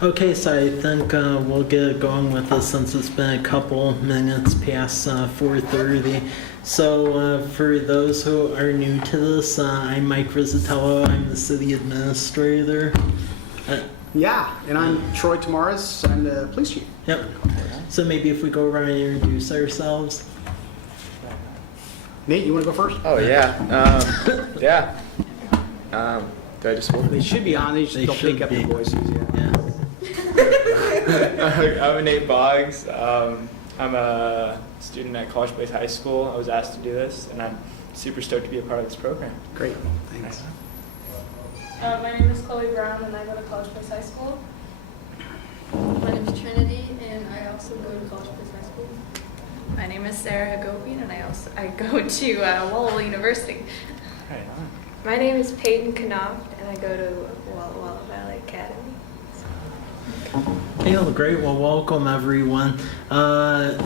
Okay, so I think we'll get going with this since it's been a couple minutes past 4:30. So for those who are new to this, I'm Mike Rizzatello. I'm the city administrator. Yeah, and I'm Troy Tamaris. I'm the police chief. Yep. So maybe if we go around and introduce ourselves. Nate, you want to go first? Oh, yeah. Do I just hold They should be on. They They don't should pick up be. the voices. Yeah. Yeah. I'm Nate Boggs. I'm a student at College Place High School. I was asked to do this, and I'm super stoked to be a part of this program. Great. Thanks. My name is Chloe Brown, and I go to College Place High School. My name is Trinity, and I also go to College Place High School. My name is Sarah Hagopian, and I go to Walla University. Right on. My name is Peyton Knopf, and I go to Walla Valley Academy. Okay, well, great. Well, welcome everyone.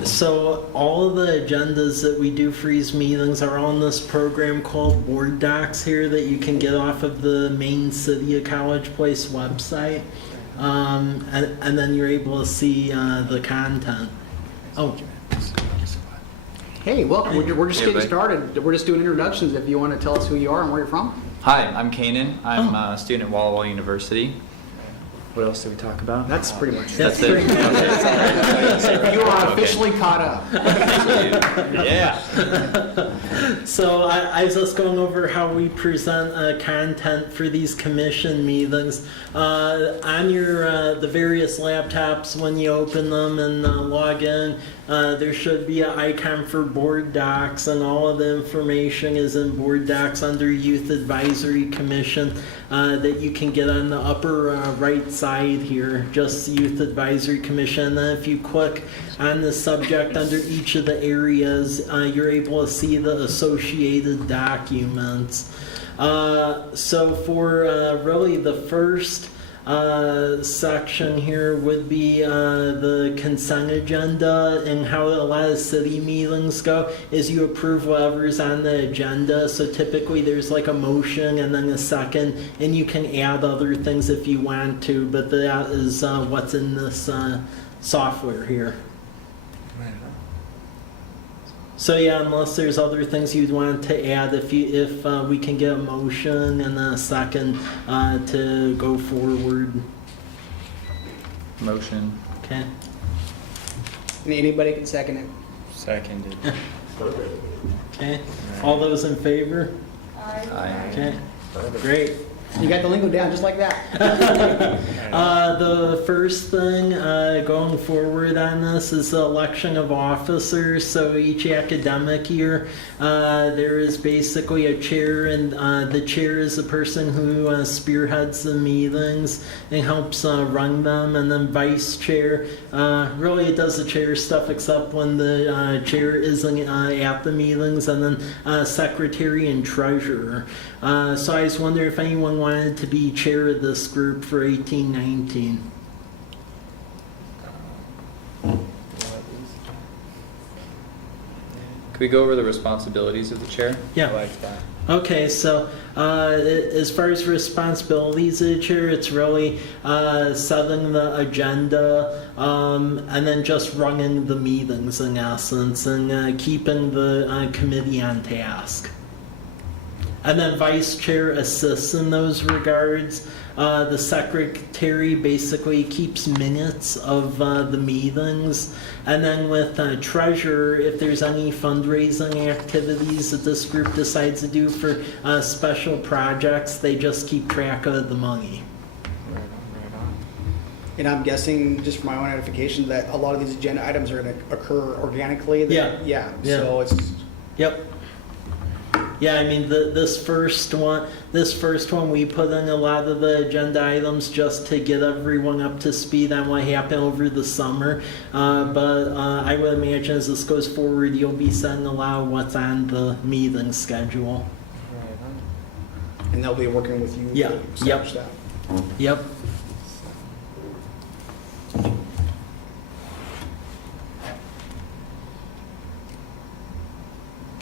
So all of the agendas that we do for these meetings are on this program called Board Docs here that you can get off of the main City of College Place website. And then you're able to see the content. Oh, Hey, welcome. We're just Hey, getting buddy. started. We're just doing introductions. If you want to tell us who you are and where you're from. Hi, I'm Kanan. I'm Oh. a student at Walla Walla University. What else did we talk about? That's pretty much that's it. pretty much it. You are Okay. officially caught up. Yeah. So I was just going over how we present content for these commission meetings. On your the various laptops, when you open them and log in, there should be an icon for Board Docs, and all of the information is in Board Docs under Youth Advisory Commission that you can get on the upper right side here, just Youth Advisory Commission. And then if you click on the subject under each of the areas, you're able to see the associated documents. So for really the first section here would be the consent agenda, and how a lot of city meetings go is you approve whatever's on the agenda. So typically there's like a motion and then a second, and you can add other things if you want to, but that is what's in this software here. Right on. So yeah, unless there's other things you'd want to add, if we can get a motion and a second to go forward. Motion. Okay. And anybody can second it. Seconded. Okay. All those in favor? Aye. Okay. Great. You got the lingo down just like that. The first thing going forward on this is the election of officers. So each academic year, there is basically a chair, and the chair is the person who spearheads the meetings and helps run them, and then vice chair really it does the chair stuff except when the chair isn't at the meetings, and then secretary and treasurer. So I was wondering if anyone wanted to be chair of this group for 1819. Could we go over the responsibilities of the chair? Yeah. I like that. Okay, so as far as responsibilities of the chair, it's really setting the agenda and then just running the meetings in essence, and keeping the committee on task. And then vice chair assists in those regards. The secretary basically keeps minutes of the meetings. And then with treasurer, if there's any fundraising activities that this group decides to do for special projects, they just keep track of the money. Right on. And I'm guessing, just for my own edification, that a lot of these agenda items are going to occur organically. Yeah. Yeah. Yeah. So it's. Yep. Yeah, I mean this first one we put in a lot of the agenda items just to get everyone up to speed on what happened over the summer. But I would imagine as this goes forward, you'll be setting a lot of what's on the meeting schedule. Right on. And they'll be working with you. Yeah. To establish that. Yep.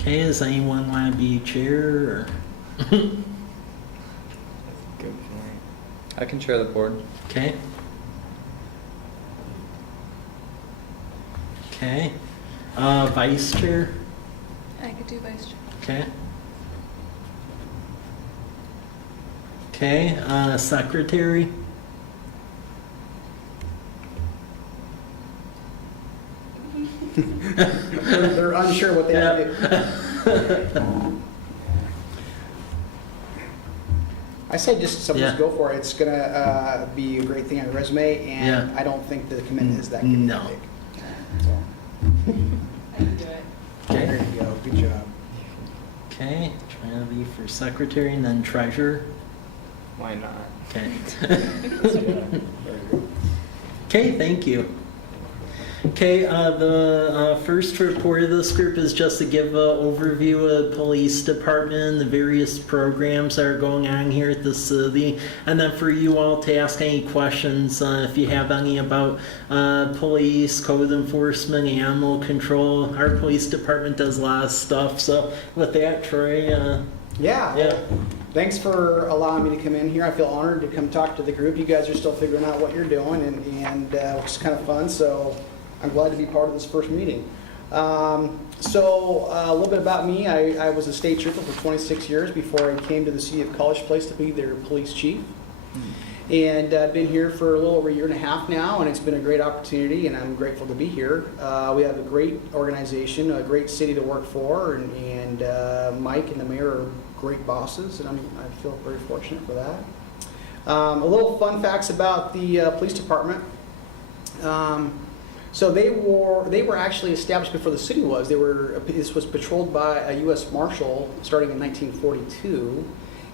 Okay, does anyone want to be chair? Or Good point. I can chair the board. okay. Okay. Vice chair? I could do vice chair. Okay. Okay, secretary? They're unsure what they have to do. I say just someone just Yeah. go for it. It's gonna be a great thing on your resume, and Yeah. I don't think the commitment is that good. No. So, I can do it. there you go. Good job. Okay, Trinity for secretary and then treasurer. Why not? Okay. Let's do that. Okay, thank you. Okay, the first report of this group is just to give an overview of the police department, the various programs that are going on here at the city, and then for you all to ask any questions if you have any about police, code enforcement, animal control. Our police department does a lot of stuff. So with that, Troy, Yeah. yeah. Thanks for allowing me to come in here. I feel honored to come talk to the group. You guys are still figuring out what you're doing, and which is kind of fun. So I'm glad to be part of this first meeting. So a little bit about me. I was a state trooper for 26 years before I came to the city of College Place to be their police chief. And I've been here for a little over a year and a half now, and it's been a great opportunity, and I'm grateful to be here. We have a great organization, a great city to work for, and Mike and the mayor are great bosses, and I feel very fortunate for that. A little fun facts about the police department. So they were actually established before the city was. This was patrolled by a U.S. Marshal starting in 1942,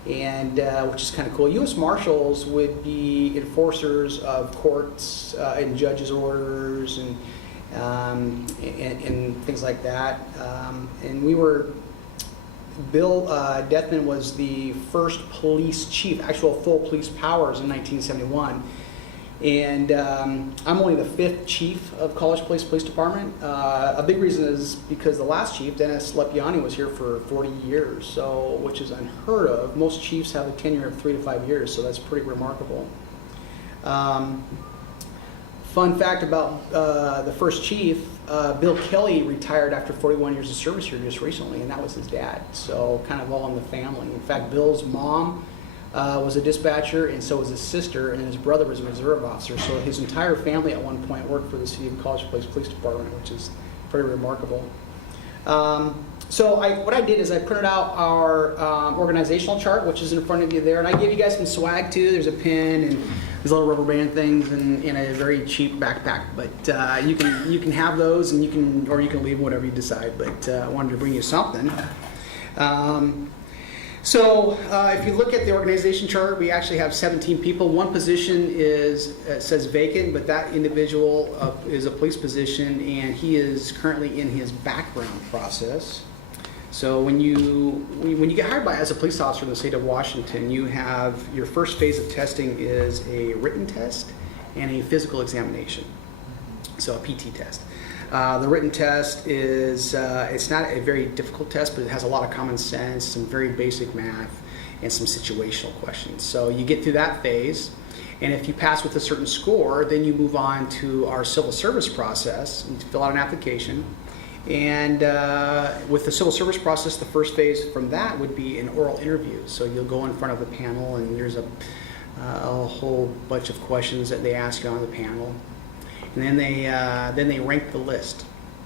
and which is kind of cool. U.S. Marshals would be enforcers of courts and judges' orders and things like that. And Bill Deathman was the first police chief, actual full police powers in 1971. And I'm only the 5th chief of College Place Police Department. A big reason is because the last chief, Dennis Lepiani, was here for 40 years, so which is unheard of. Most chiefs have a tenure of 3 to 5 years, so that's pretty remarkable. Fun fact about the first chief, Bill Kelly retired after 41 years of service here just recently, and that was his dad, so kind of all in the family. In fact, Bill's mom was a dispatcher, and so was his sister, and his brother was a reserve officer. So his entire family at one point worked for the City of College Place Police Department, which is pretty remarkable. So what I did is I printed out our organizational chart, which is in front of you there, and I gave you guys some swag too. There's a pin and these little rubber band things, and in a very cheap backpack. But you can have those, and you can leave whatever you decide. But I wanted to bring you something. So if you look at the organization chart, we actually have 17 people. One position says vacant, but that individual is a police position, and he is currently in his background process. So when you get hired as a police officer in the state of Washington, you have your first phase of testing is a written test and a physical examination, so a PT test. The written test is, it's not a very difficult test, but it has a lot of common sense, some very basic math, and some situational questions. So you get through that phase, and if you pass with a certain score, then you move on to our civil service process. You fill out an application, and with the civil service process, the first phase from that would be an oral interview. So you'll go in front of a panel, and there's a whole bunch of questions that they ask you on the panel. And then they rank the list,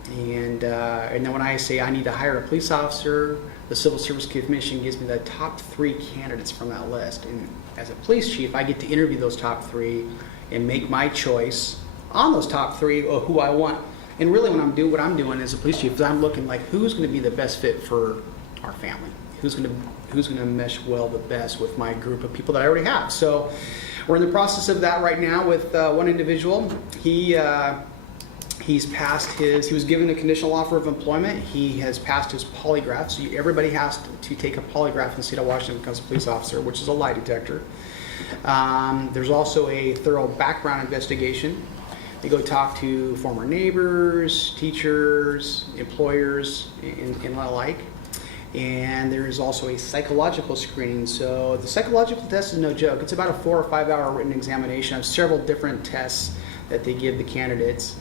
and then when I say I need to hire a police officer, the Civil Service Commission gives me the top 3 candidates from that list. And as a police chief, I get to interview those top 3 and make my choice on those top 3 of who I want. And really, what I'm doing as a police chief is I'm looking like who's going to be the best fit for our family, who's going to mesh well the best with my group of people that I already have. So we're in the process of that right now with one individual. He's passed he was given a conditional offer of employment. He has passed his polygraph. So everybody has to take a polygraph in the state of Washington to become a police officer, which is a lie detector. There's also a thorough background investigation. They go talk to former neighbors, teachers, employers, and the like. And there is also a psychological screening. So the psychological test is no joke. It's about a 4 or 5 hour written examination of several different tests that they give the candidates.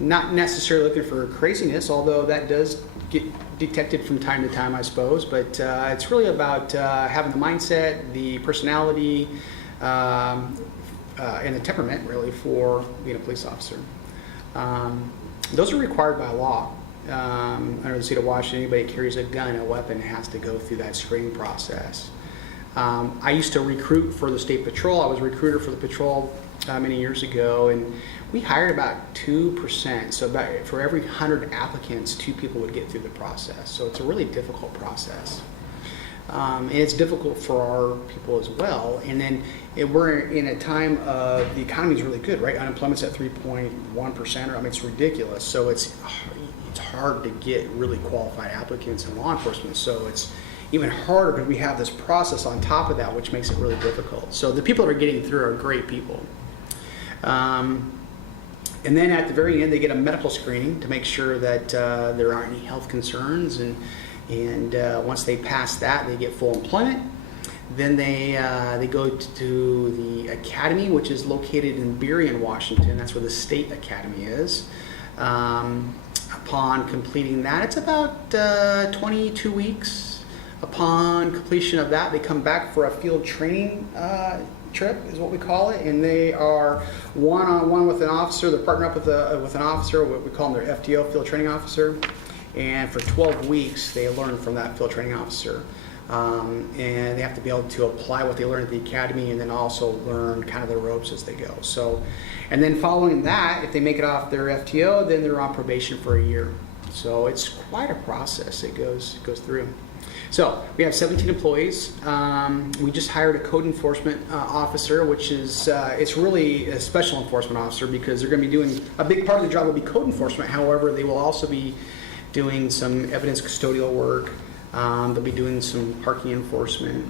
not necessarily looking for craziness, although that does get detected from time to time, I suppose. But it's really about having the mindset, the personality, and the temperament, really, for being a police officer. Those are required by law. Under the state of Washington, anybody that carries a gun, a weapon, has to go through that screening process. I used to recruit for the state patrol. I was a recruiter for the patrol many years ago, and we hired about 2%. So about for every 100 applicants, 2 people would get through the process. So it's a really difficult process. And it's difficult for our people as well. And then we're in a time of the economy is really good, right? Unemployment's at 3.1%, or I mean, it's ridiculous. So it's hard to get really qualified applicants in law enforcement. So it's even harder because we have this process on top of that, which makes it really difficult. So the people that are getting through are great people. And then at the very end, they get a medical screening to make sure that there aren't any health concerns. And once they pass that, they get full employment. Then they go to the academy, which is located in Burien, Washington. That's where the state academy is. Upon completing that, it's about 22 weeks. Upon completion of that, they come back for a field training trip, is what we call it, and they are one-on-one with an officer. They're partnered up with an officer, what we call them their FTO, field training officer, and for 12 weeks they learn from that field training officer. And they have to be able to apply what they learned at the academy, and then also learn kind of the ropes as they go. So, and then following that, if they make it off their FTO, then they're on probation for a year. So it's quite a process it goes through. So we have 17 employees. We just hired a code enforcement officer, which is it's really a special enforcement officer, because they're going to be doing a big part of the job will be code enforcement. However, they will also be doing some evidence custodial work. They'll be doing some parking enforcement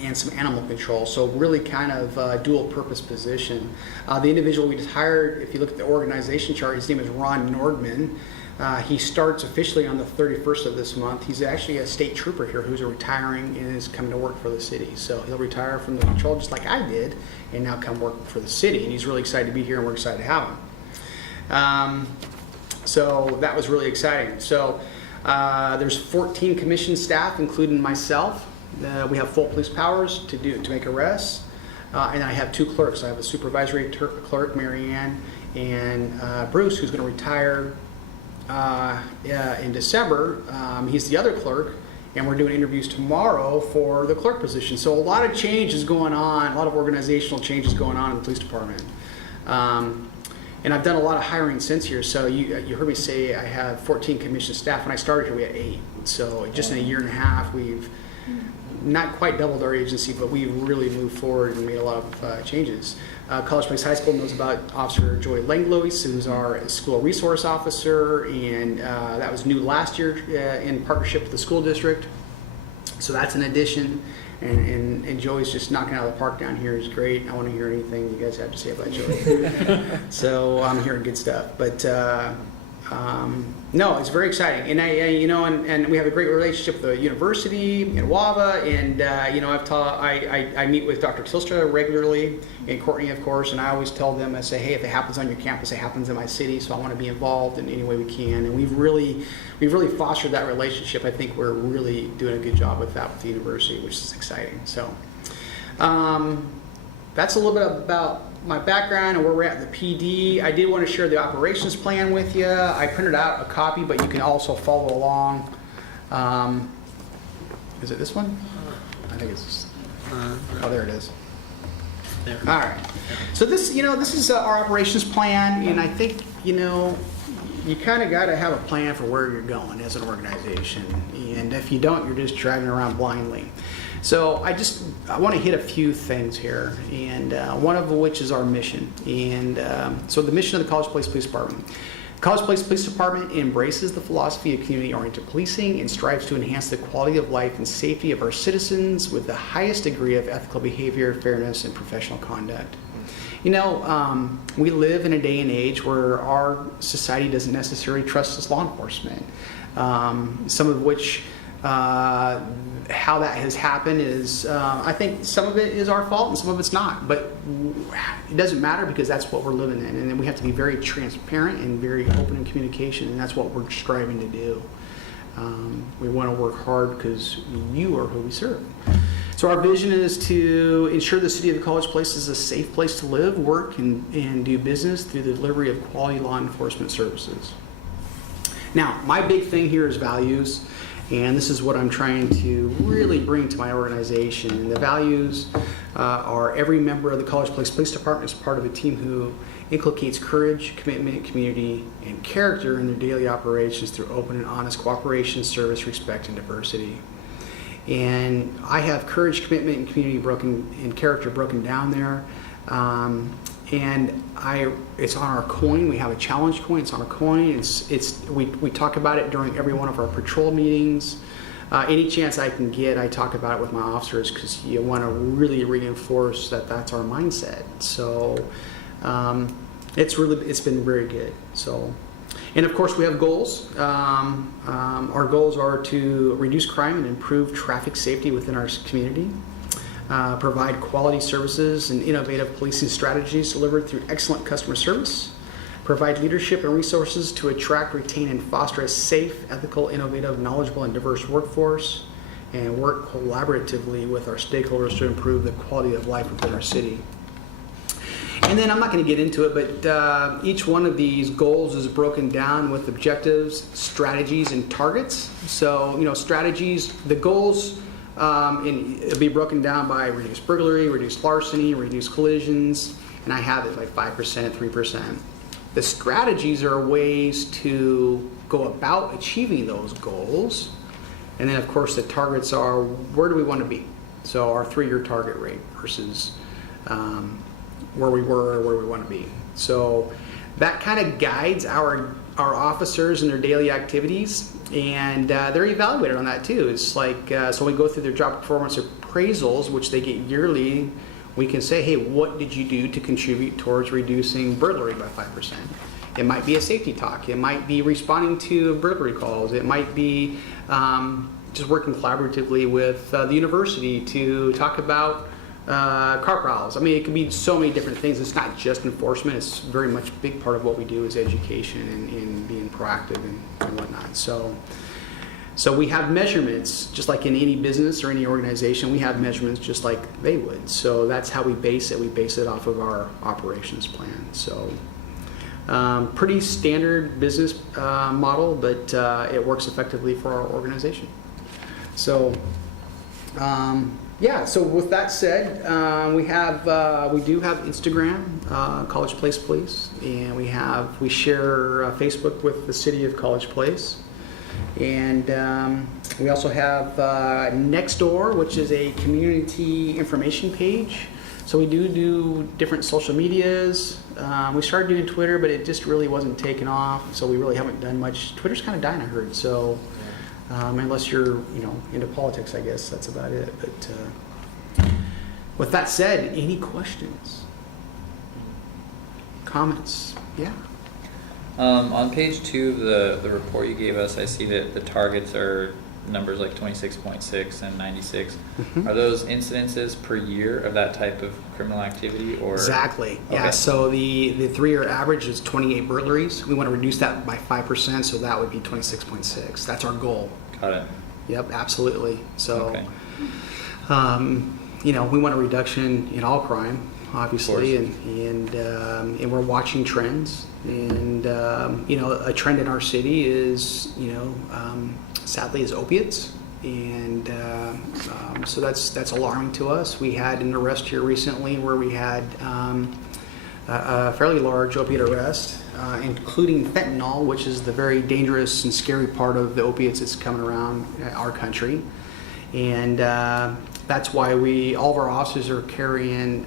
and some animal control. So really kind of a dual purpose position. The individual we just hired, if you look at the organization chart, his name is Ron Nordman. He starts officially on the 31st of this month. He's actually a state trooper here who's retiring and is coming to work for the city. So he'll retire from the patrol just like I did and now come work for the city. And he's really excited to be here, and we're excited to have him. So that was really exciting. So there's 14 commissioned staff, including myself. We have full police powers to make arrests. And I have 2 clerks. I have a supervisory clerk, Mary Ann, and Bruce, who's going to retire in December. He's the other clerk, and we're doing interviews tomorrow for the clerk position. So a lot of change is going on, a lot of organizational changes going on in the police department. And I've done a lot of hiring since here. So you heard me say I have 14 commissioned staff. When I started here, we had 8. So just in a year and a half, we've not quite doubled our agency, but we've really moved forward and made a lot of changes. College Place High School knows about Officer Joy Langlois, who's our school resource officer, and that was new last year in partnership with the school district. So that's an addition, and Joey's just knocking out of the park down here. He's great. I want to hear anything you guys have to say about Joey. So I'm hearing good stuff, but no, it's very exciting, and and we have a great relationship with the university in Wava, and I meet with Dr. Tilstra regularly, and Courtney, of course, and I always tell them, I say, hey, if it happens on your campus, it happens in my city, so I want to be involved in any way we can, and we've really fostered that relationship. I think we're really doing a good job with that with the university, which is exciting. So that's a little bit about my background and where we're at in the PD. I did want to share the operations plan with you. I printed out a copy, but you can also follow along. Is it this one? I think it's. Oh, there it is. There. All right. So this is our operations plan, and I think you kind of got to have a plan for where you're going as an organization, and if you don't, you're just driving around blindly. So I want to hit a few things here, and one of which is our mission. And so the mission of the College Place Police Department. The College Place Police Department embraces the philosophy of community-oriented policing and strives to enhance the quality of life and safety of our citizens with the highest degree of ethical behavior, fairness, and professional conduct. We live in a day and age where our society doesn't necessarily trust us law enforcement, some of which How that has happened is, I think some of it is our fault and some of it's not, but it doesn't matter because that's what we're living in, and then we have to be very transparent and very open in communication, and that's what we're striving to do. We want to work hard because you are who we serve. So our vision is to ensure the city of College Place is a safe place to live, work, and do business through the delivery of quality law enforcement services. Now, my big thing here is values, and this is what I'm trying to really bring to my organization. And the values are every member of the College Place Police Department is part of a team who inculcates courage, commitment, community, and character in their daily operations through open and honest cooperation, service, respect, and diversity. And I have courage, commitment, and community and character broken down there. And it's on our coin. We have a challenge coin. It's on our coin. We talk about it during every one of our patrol meetings. Any chance I can get, I talk about it with my officers because you want to really reinforce that that's our mindset. So it's been very good. So, and of course we have goals. Our goals are to reduce crime and improve traffic safety within our community. Provide quality services and innovative policing strategies delivered through excellent customer service. Provide leadership and resources to attract, retain, and foster a safe, ethical, innovative, knowledgeable, and diverse workforce. And work collaboratively with our stakeholders to improve the quality of life within our city. And then I'm not going to get into it, but each one of these goals is broken down with objectives, strategies, and targets. So, strategies, the goals, it'll be broken down by reduced burglary, reduced larceny, reduced collisions, and I have it like 5%, 3%. The strategies are ways to go about achieving those goals. And then, of course, the targets are where do we want to be? So our 3-year target rate versus where we were or where we want to be. So that kind of guides our officers in their daily activities, and they're evaluated on that too. It's like, so we go through their job performance appraisals, which they get yearly. We can say, hey, what did you do to contribute towards reducing burglary by 5%? It might be a safety talk. It might be responding to burglary calls. It might be just working collaboratively with the university to talk about car prowls. I mean, it can be so many different things. It's not just enforcement. It's very much a big part of what we do is education and being proactive and whatnot. So we have measurements, just like in any business or any organization, we have measurements just like they would. So that's how we base it. We base it off of our operations plan. So pretty standard business model, but it works effectively for our organization. So yeah, so with that said, we do have Instagram, College Place Police, and we share Facebook with the city of College Place. And we also have Nextdoor, which is a community information page. So we do different social medias. We started doing Twitter, but it just really wasn't taking off. So we really haven't done much. Twitter's kind of dying, I heard. So unless you're into politics, I guess that's about it. But with that said, any questions, comments? Yeah. On page 2 of the report you gave us, I see that the targets are numbers like 26.6 and 96. Mm-hmm. Are those incidences per year of that type of criminal activity, or? Exactly. Yeah. Okay. So the 3-year average is 28 burglaries. We want to reduce that by 5%, so that would be 26.6. That's our goal. Got it. Yep, absolutely. So, Okay. We want a reduction in all crime, obviously, and we're watching trends. And a trend in our city is, sadly, is opiates, and so that's alarming to us. We had an arrest here recently where we had a fairly large opiate arrest, including fentanyl, which is the very dangerous and scary part of the opiates that's coming around our country. And that's why all of our officers are carrying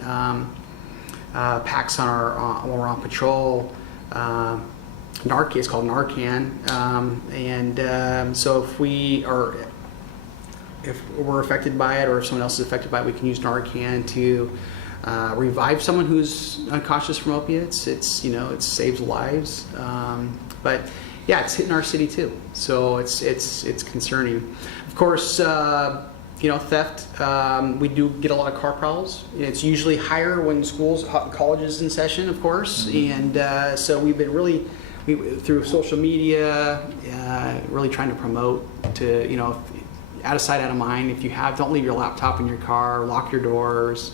packs on when we're on patrol. Narcan, it's called Narcan, so if we're affected by it, or if someone else is affected by it, we can use Narcan to revive someone who's unconscious from opiates. It saves lives, but yeah, it's hitting our city too. So it's concerning. Of course, theft. We do get a lot of car prowls. It's usually higher when colleges in session, of course. And so we've been through social media, really trying to promote to, out of sight, out of mind. If you don't leave your laptop in your car, lock your doors,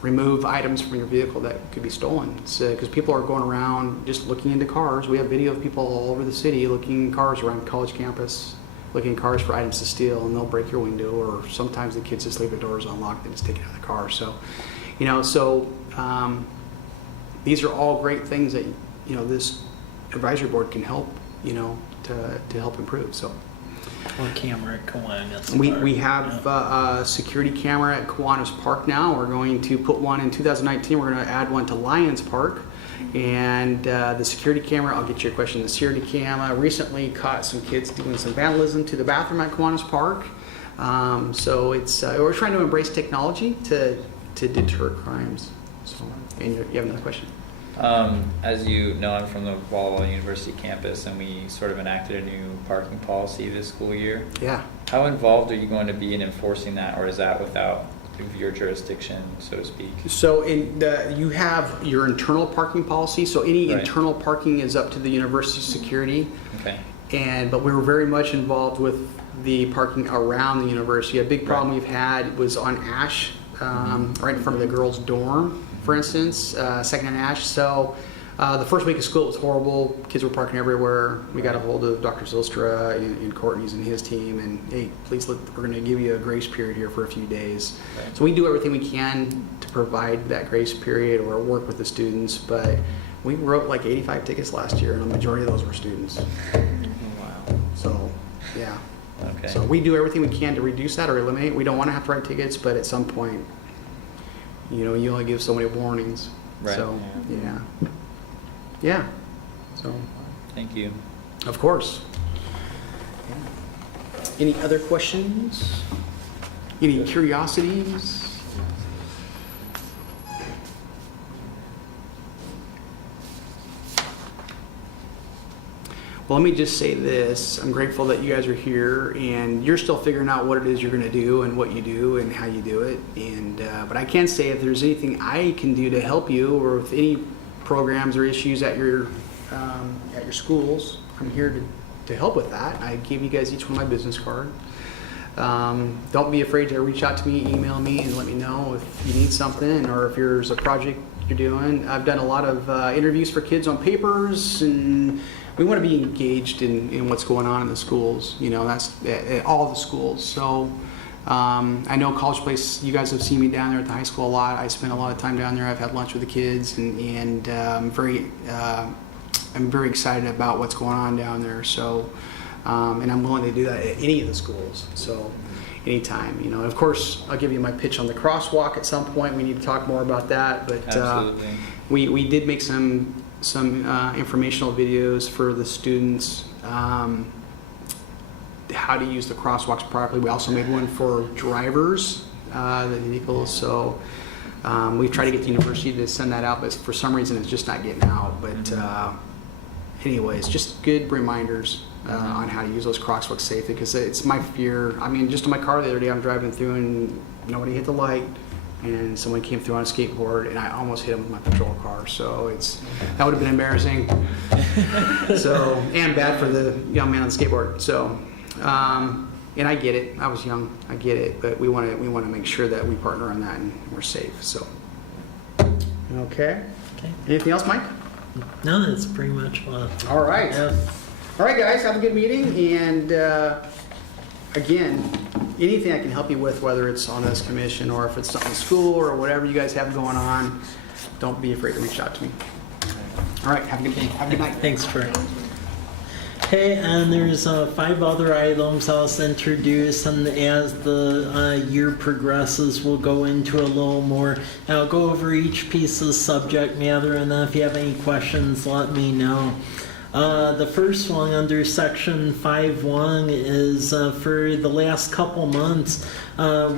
remove items from your vehicle that could be stolen. Because people are going around just looking into cars. We have video of people all over the city looking in cars around college campus, looking in cars for items to steal, and they'll break your window, or sometimes the kids just leave their doors unlocked and just take it out of the car. So, these are all great things that, this advisory board can help, to help improve. So. What camera at Kiwanis We Park? have a security camera at Kiwanis Park now. We're going to put one in 2019. We're going to add one to Lions Park. And the security camera, I'll get your question. The security camera recently caught some kids doing some vandalism to the bathroom at Kiwanis Park. So we're trying to embrace technology to deter crimes. So, and you have another question? As you know, I'm from the Walla Walla University campus, and we sort of enacted a new parking policy this school year. Yeah. How involved are you going to be in enforcing that, or is that without your jurisdiction, so to speak? So you have your internal parking policy. So any Right. internal parking is up to the university security. Okay. But we were very much involved with the parking around the university. A big problem we've had was on Ash, right in front of the girls' dorm, for instance, Second and Ash. So the first week of school was horrible. Kids were parking everywhere. We got a hold of Dr. Zylstra and Courtney's and his team, and hey, please, we're going to give you a grace period here for a few days. Right. So we do everything we can to provide that grace period or work with the students, but we wrote like 85 tickets last year, and the majority of those were students. Wow. So, yeah. Okay. So we do everything we can to reduce that or eliminate. We don't want to have to write tickets, but at some point, you only give so many warnings. Right. So, yeah. Yeah. So, Thank you. of course. Any other questions? Any curiosities? Well, let me just say this. I'm grateful that you guys are here and you're still figuring out what it is you're going to do and what you do and how you do it. But I can say if there's anything I can do to help you, or with any programs or issues at your schools, I'm here to help with that. I gave you guys each one my business card. Don't be afraid to reach out to me, email me, and let me know if you need something or if there's a project you're doing. I've done a lot of interviews for kids on papers, and we want to be engaged in what's going on in the schools. That's at all the schools. So I know College Place, you guys have seen me down there at the high school a lot. I spend a lot of time down there. I've had lunch with the kids, and I'm very excited about what's going on down there. So, and I'm willing to do that at any of the schools. So, anytime, Of course, I'll give you my pitch on the crosswalk at some point. We need to talk more about that. But Absolutely. we did make some informational videos for the students. How to use the crosswalks properly. We also made one for drivers, the vehicles. So we've tried to get the university to send that out, but for some reason it's just not getting out. But anyways, just good reminders on how to use those crosswalks safely, because it's my fear. I mean, just in my car the other day, I'm driving through and nobody hit the light, and someone came through on a skateboard, and I almost hit him with my patrol car. So that would have been embarrassing. And bad for the young man on the skateboard. So. And I get it. I was young. I get it. But we want to make sure that we partner on that and we're safe. So. Okay. Anything else, Mike? No, that's pretty much what. All right. Yeah. All right, guys. Have a good meeting. And again, anything I can help you with, whether it's on this commission or if it's something in school or whatever you guys have going on, don't be afraid to reach out to me. All right. Have a good night. Thanks, Troy. Okay, and there's 5 other items I'll introduce, and as the year progresses, we'll go into a little more. I'll go over each piece of subject matter, and then if you have any questions, let me know. The first one under section 5.1 is for the last couple months,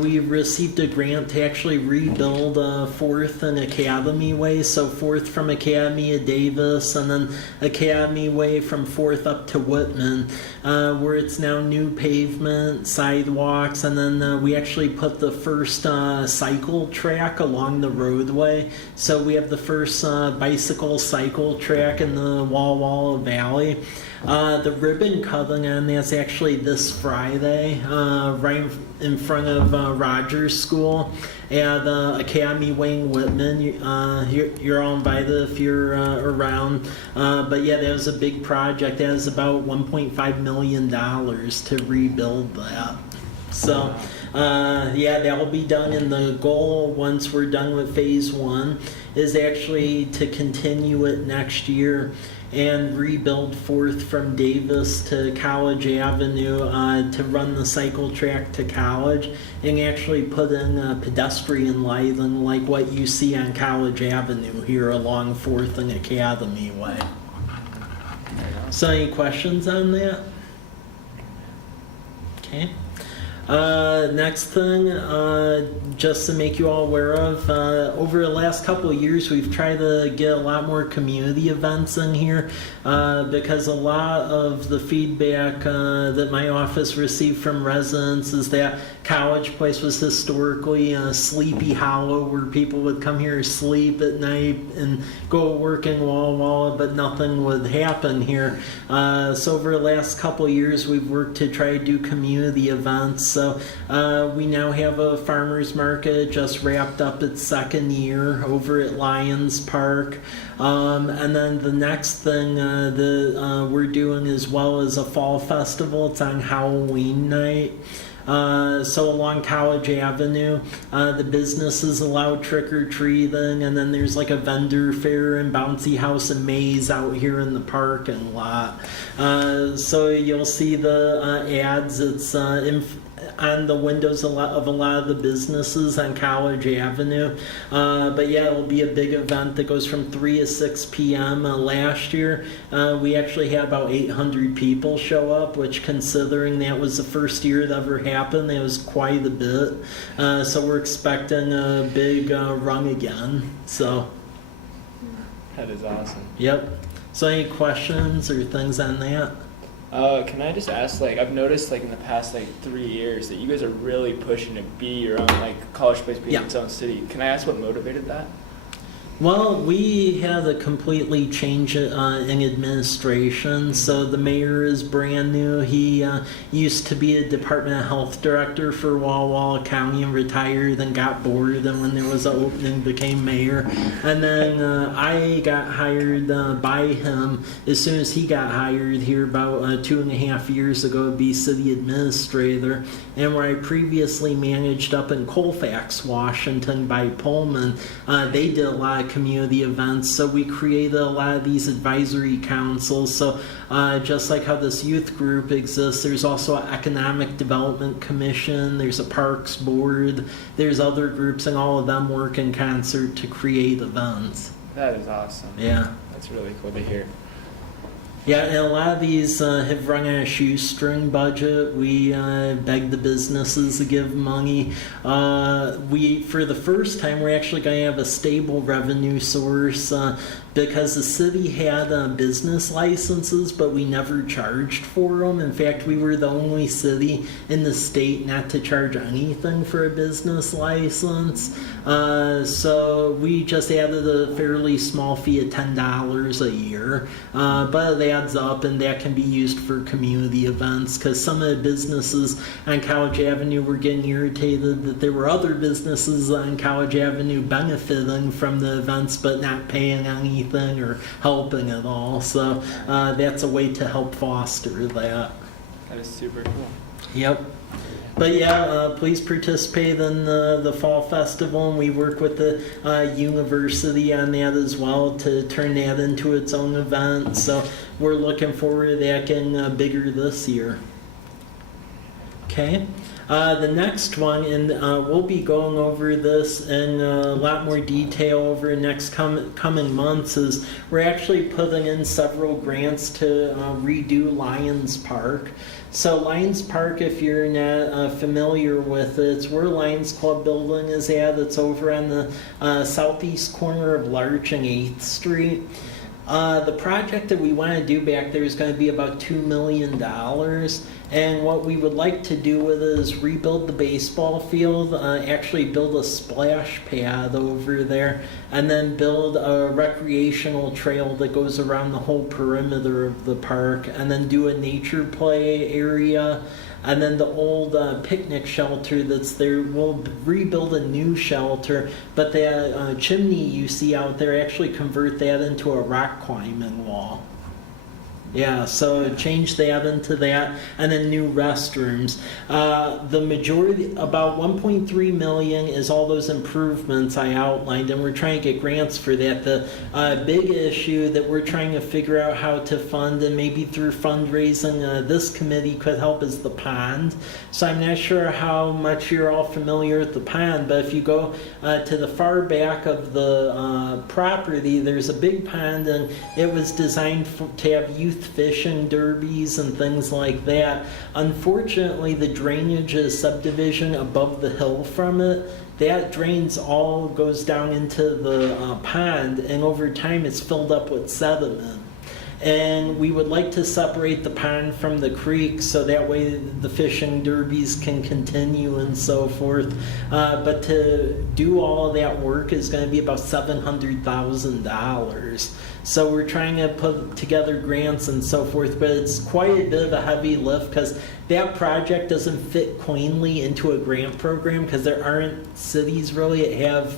we received a grant to actually rebuild 4th and Academy Way. So 4th from Academy of Davis, and then Academy Way from 4th up to Whitman, where it's now new pavement, sidewalks, and then we actually put the first cycle track along the roadway. So we have the first bicycle cycle track in the Walla Valley. The ribbon cutting on that's actually this Friday, right in front of Rogers School at Academy Way in Whitman. You're all invited if you're around. But yeah, that was a big project. That was about $1.5 million to rebuild that. So yeah, that will be done, and the goal once we're done with phase 1 is actually to continue it next year and rebuild 4th from Davis to College Avenue to run the cycle track to College, and actually put in pedestrian lighting like what you see on College Avenue here along 4th and Academy Way. So any questions on that? Okay. Next thing, just to make you all aware of, over the last couple of years we've tried to get a lot more community events in here because a lot of the feedback that my office received from residents is that College Place was historically Sleepy Hollow, where people would come here, sleep at night, and go work in Walla Walla, but nothing would happen here. So over the last couple of years we've worked to try to do community events. So we now have a farmers market just wrapped up its 2nd year over at Lions Park. And then the next thing that we're doing as well is a fall festival. It's on Halloween night. So along College Avenue, the businesses allow trick-or-treating, and then there's like a vendor fair and bouncy house and maze out here in the parking lot. So you'll see the ads. It's on the windows of a lot of the businesses on College Avenue. But yeah, it'll be a big event that goes from 3 to 6 p.m. Last year, we actually had about 800 people show up, which, considering that was the first year it ever happened, that was quite a bit. So we're expecting a big run again. So That is awesome. yep. So any questions or things on that? Can I just ask, like, I've noticed, like, in the past, like, 3 years that you guys are really pushing to be your own, like, College Place being Yeah. its own city. Can I ask what motivated that? Well, we had a completely change in administration. So the mayor is brand new. He used to be a Department of Health director for Walla Walla County and retired and got bored, and when there was an opening became mayor. And then I got hired by him as soon as he got hired here about 2.5 years ago to be city administrator. And where I previously managed up in Colfax, Washington by Pullman, they did a lot of community events, so we created a lot of these advisory councils. So just like how this youth group exists, there's also an economic development commission, there's a parks board, there's other groups, and all of them work in concert to create events. That is awesome. Yeah. That's really cool to hear. Yeah, and a lot of these have run on a shoestring budget. We beg the businesses to give money. For the first time, we're actually going to have a stable revenue source because the city had business licenses, but we never charged for them. In fact, we were the only city in the state not to charge anything for a business license. So we just added a fairly small fee of $10 a year, but it adds up, and that can be used for community events, because some of the businesses on College Avenue were getting irritated that there were other businesses on College Avenue benefiting from the events but not paying anything or helping at all. So that's a way to help foster that. That is super cool. Yep. But yeah, please participate in the Fall Festival, and we work with the university on that as well to turn that into its own event. So we're looking forward to that getting bigger this year. Okay. The next one, and we'll be going over this in a lot more detail over the next coming months, is we're actually putting in several grants to redo Lions Park. So Lions Park, if you're not familiar with it, it's where Lions Club building is at. It's over on the southeast corner of Larch and 8th Street. The project that we want to do back there is going to be about $2 million. And what we would like to do with it is rebuild the baseball field, actually build a splash pad over there, and then build a recreational trail that goes around the whole perimeter of the park, and then do a nature play area. And then the old picnic shelter that's there, we'll rebuild a new shelter, but that chimney you see out there, actually convert that into a rock climbing wall. Yeah, so change that into that, and then new restrooms. The majority, about 1.3 million, is all those improvements I outlined, and we're trying to get grants for that. The big issue that we're trying to figure out how to fund, and maybe through fundraising, this committee could help, is the pond. So I'm not sure how much you're all familiar with the pond, but if you go to the far back of the property, there's a big pond, and it was designed to have youth fishing derbies and things like that. Unfortunately, the drainage is subdivision above the hill from it. That drains all, goes down into the pond, and over time it's filled up with sediment. And we would like to separate the pond from the creek so that way the fishing derbies can continue and so forth. But to do all of that work is going to be about $700,000. So we're trying to put together grants and so forth, but it's quite a bit of a heavy lift because that project doesn't fit cleanly into a grant program because there aren't cities really that have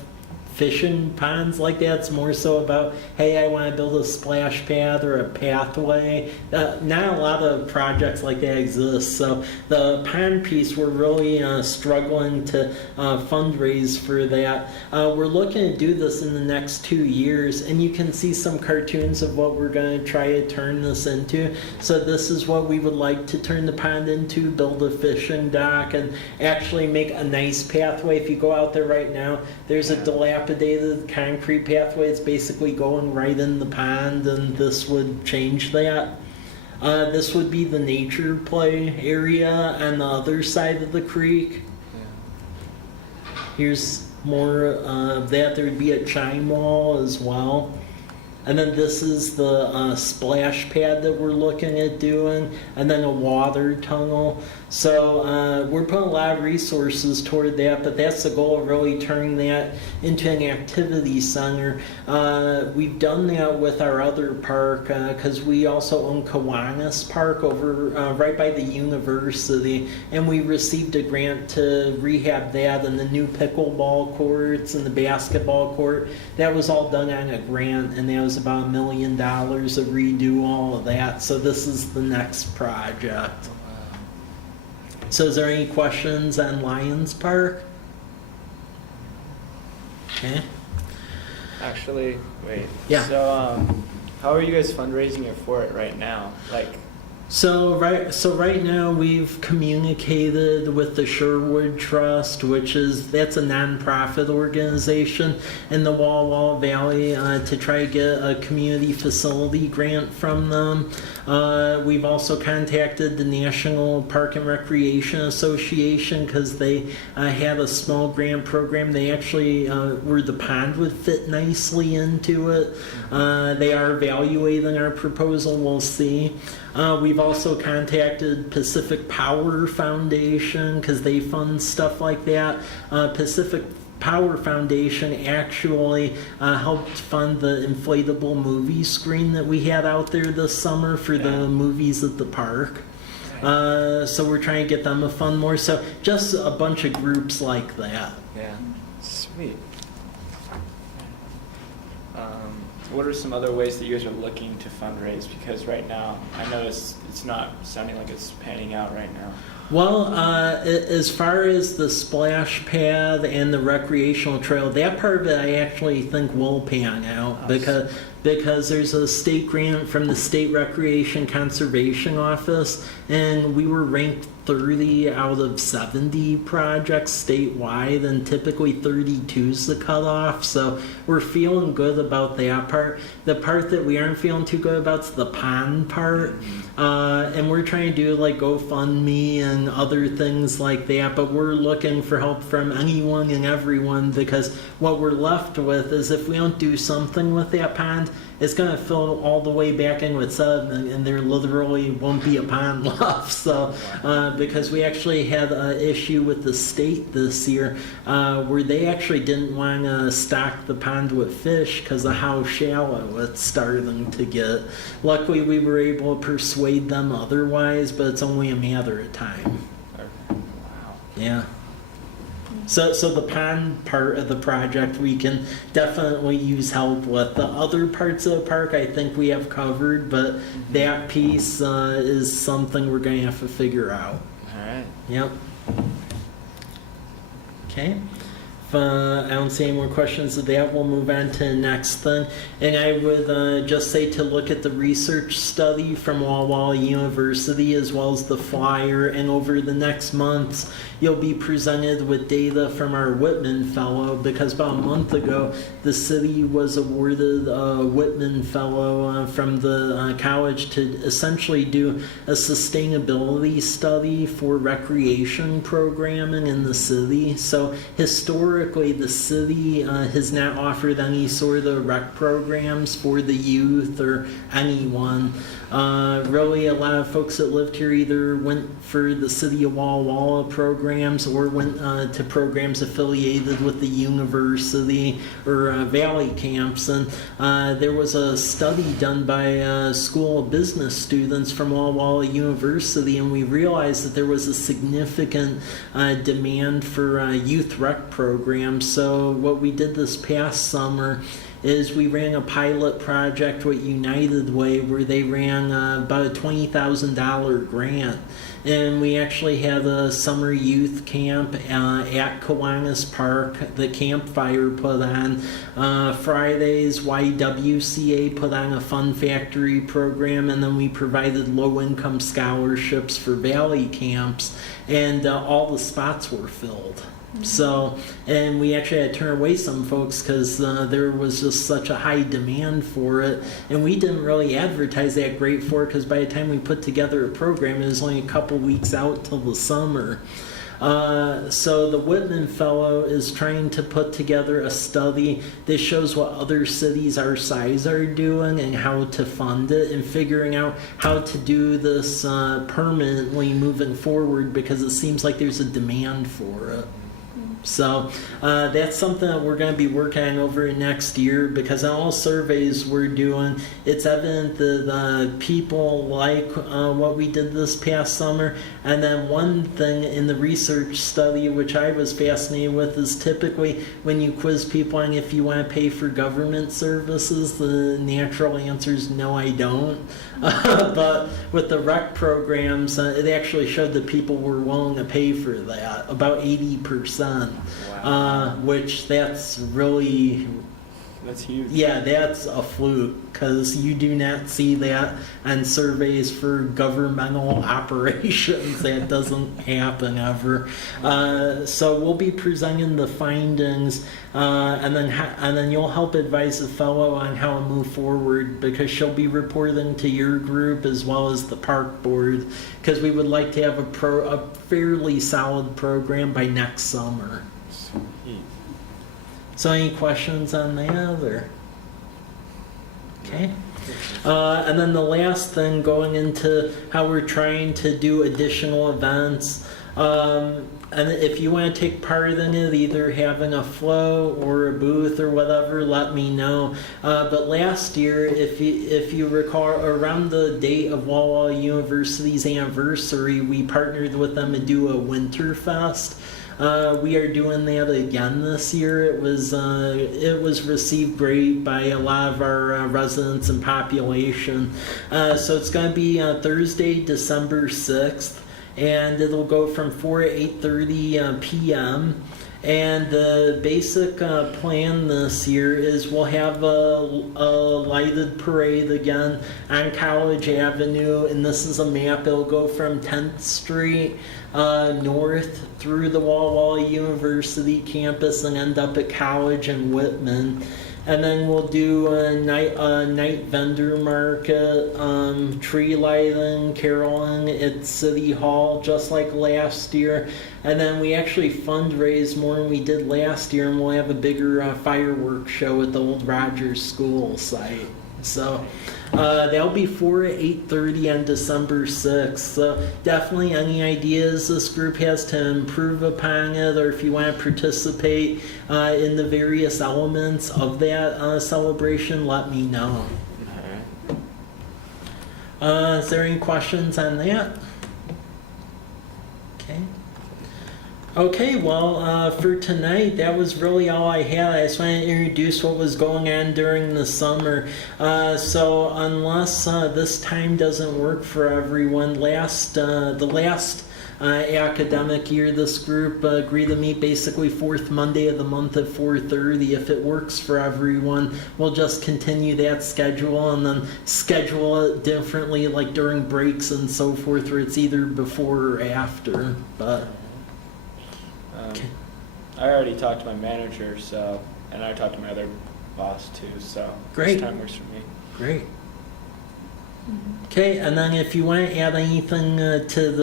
fishing ponds like that. It's more so about, hey, I want to build a splash pad or a pathway. Not a lot of projects like that exist. So the pond piece, we're really struggling to fundraise for that. We're looking to do this in the next 2 years, and you can see some cartoons of what we're going to try to turn this into. So this is what we would like to turn the pond into, build a fishing dock, and actually make a nice pathway. If you go out there right now, there's a dilapidated concrete pathway. It's basically going right in the pond, and this would change that. This would be the nature play area on the other side of the creek. Here's more of that. There would be a chime wall as well. And then this is the splash pad that we're looking at doing, and then a water tunnel. So we're putting a lot of resources toward that, but that's the goal of really turning that into an activity center. We've done that with our other park because we also own Kiwanis Park over right by the university, and we received a grant to rehab that and the new pickleball courts and the basketball court. That was all done on a grant, and that was about $1 million to redo all of that. So this is the next project. So is there any questions on Lions Park? Okay. Actually, wait. Yeah. So, how are you guys fundraising for it right now? Like, So right now we've communicated with the Sherwood Trust, that's a nonprofit organization in the Walla Valley, to try to get a community facility grant from them. We've also contacted the National Park and Recreation Association because they had a small grant program. They actually where the pond would fit nicely into it. They are evaluating our proposal. We'll see. We've also contacted Pacific Power Foundation because they fund stuff like that. Pacific Power Foundation actually helped fund the inflatable movie screen that we had out there this summer for the movies at the park. So we're trying to get them to fund more. So just a bunch of groups like that. yeah, sweet. What are some other ways that you guys are looking to fundraise? Because right now, I know it's not sounding like it's panning out right now. Well, as far as the splash pad and the recreational trail, that part of it I actually think will pan out because there's a state grant from the State Recreation Conservation Office, and we were ranked 30 out of 70 projects statewide, and typically 32 is the cutoff. So we're feeling good about that part. The part that we aren't feeling too good about is the pond part. And we're trying to do like GoFundMe and other things like that, but we're looking for help from anyone and everyone, because what we're left with is if we don't do something with that pond, it's going to fill all the way back in with sediment, and there literally won't be a pond left. So, because we actually had an issue with the state this year where they actually didn't want to stock the pond with fish because of how shallow it's starting to get. Luckily, we were able to persuade them otherwise, but it's only a matter of time. Wow. Yeah. So the pond part of the project we can definitely use help with. The other parts of the park I think we have covered, but that piece is something we're going to have to figure out. All right. Yep. Okay. If I don't see any more questions of that, we'll move on to the next thing. And I would just say to look at the research study from Walla Walla University as well as the flyer. And over the next months, you'll be presented with data from our Whitman Fellow, because about a month ago, the city was awarded a Whitman Fellow from the college to essentially do a sustainability study for recreation programming in the city. So historically, the city has not offered any sort of rec programs for the youth or anyone. Really, a lot of folks that lived here either went for the City of Walla Walla programs or went to programs affiliated with the university or Valley camps. And there was a study done by a school of business students from Walla Walla University, and we realized that there was a significant demand for youth rec programs. So what we did this past summer is we ran a pilot project with United Way where they ran about a $20,000 grant. And we actually had a summer youth camp at Kiwanis Park, the campfire put on. Fridays, YWCA put on a fun factory program, and then we provided low-income scholarships for Valley camps, and all the spots were filled. So, and we actually had to turn away some folks because there was just such a high demand for it, and we didn't really advertise that great for it because by the time we put together a program, it was only a couple weeks out till the summer. So the Whitman Fellow is trying to put together a study that shows what other cities our size are doing and how to fund it, and figuring out how to do this permanently moving forward, because it seems like there's a demand for it. So that's something that we're going to be working on over next year, because in all surveys we're doing, it's evident that people like what we did this past summer. And then one thing in the research study, which I was fascinated with, is typically when you quiz people on if you want to pay for government services, the natural answer is no, I don't. But with the rec programs, it actually showed that people were willing to pay for that, about 80%. Wow. Which that's really, That's huge. yeah, that's a fluke, because you do not see that on surveys for governmental operations. That doesn't happen ever. So we'll be presenting the findings, and then you'll help advise the fellow on how to move forward, because she'll be reporting to your group as well as the park board, because we would like to have a fairly solid program by next summer. Sweet. So any questions on that, or? Okay. And then the last thing, going into how we're trying to do additional events. And if you want to take part in it, either having a flow or a booth or whatever, let me know. But last year, if you recall, around the date of Walla Walla University's anniversary, we partnered with them to do a winter fest. We are doing that again this year. It was received great by a lot of our residents and population. So it's going to be Thursday, December 6th. and it'll go from 4 to 8:30 p.m. And the basic plan this year is we'll have a lighted parade again on College Avenue, and this is a map. It'll go from 10th Street north through the Walla Walla University campus and end up at College and Whitman. And then we'll do a night vendor market, tree lighting, caroling at City Hall, just like last year. And then we actually fundraise more than we did last year, and we'll have a bigger fireworks show at the old Rogers School site. So that'll be 4 to 8:30 on December 6th. So definitely any ideas this group has to improve upon it, or if you want to participate in the various elements of that celebration, let me know. Is there any questions on that? Okay. Okay, well, for tonight, that was really all I had. I just wanted to introduce what was going on during the summer. So unless this time doesn't work for everyone, the last academic year, this group agreed to meet basically fourth Monday of the month at 4:30. If it works for everyone, we'll just continue that schedule and then schedule it differently, like during breaks and so forth, where it's either before or after. But I already talked to my manager, and I talked to my other boss too, so Great. this time works for me. Great. Okay, and then if you want to add anything to the